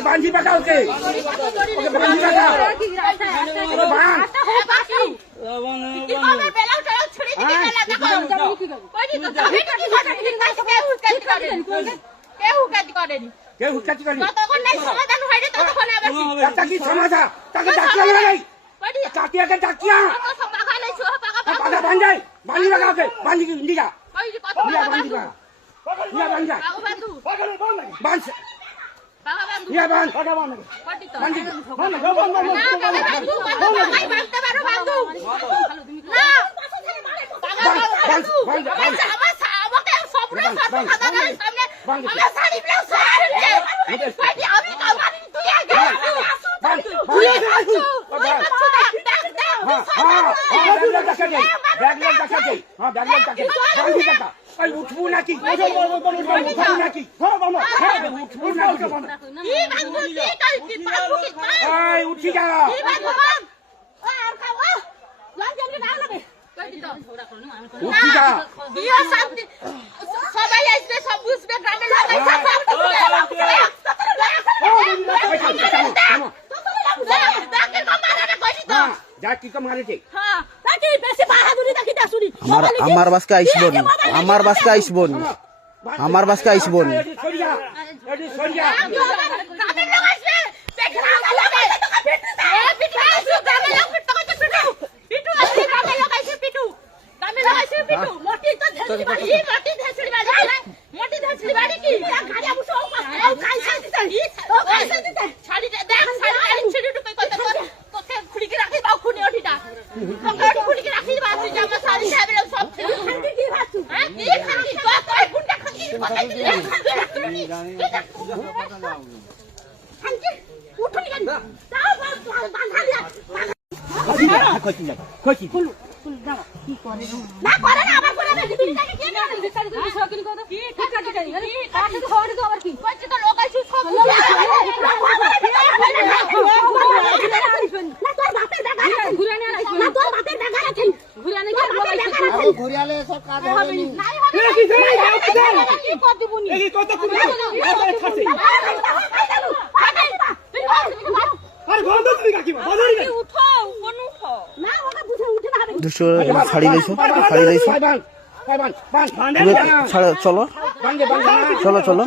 বান্ধি পাকা ওকে বান্ধি পাকা কেউ হুকাতি করেনি কি সমাধা তাকে ডাকিয়া নাই কাটিয়াকে ডাকিয়া পাকা বান্ধাই বান্ধি পাকা ওকে বান্ধি নিগা নিয়া বান্ধি পাকা নিয়া বান্ধা বান্ধ নিয়া বান্ধ পাকা বান্ধ বান্ধি বান্ধ উঠবো নাকি নাকি উঠি যা উঠি যা সবাই আসবে সব বুঝবে গ্রামের আমার বাসকে আইসবন আমার বাসকে আইসবন আমার বাসকে আইসবন ছাড়ি লাইছো চলো চলো চলো